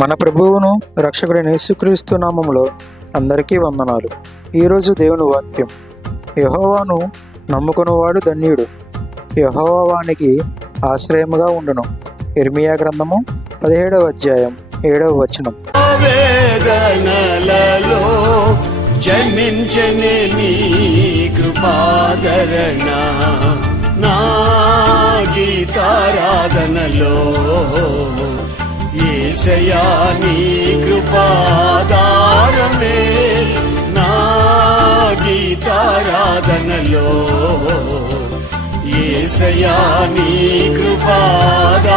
మన ప్రభువును రక్షకుడైన యేసుక్రీస్తు నామములో అందరికీ వందనాలు. ఈరోజు దేవుని వాక్యం, యెహోవాను నమ్ముకునివాడు ధన్యుడు, యెహోవా వానికి ఆశ్రయముగా ఉండును. ఇర్మియా గ్రంథము 17వ అధ్యాయం 7వ వచనం. వేదనలలో జన్మించని నీ కృపాదరణ, నా గీతారాధనలో యేసయ్యా నీ కృపాదారమే, నా గీతారాధనలో యేసయ్యా నీ కృపాదారమే.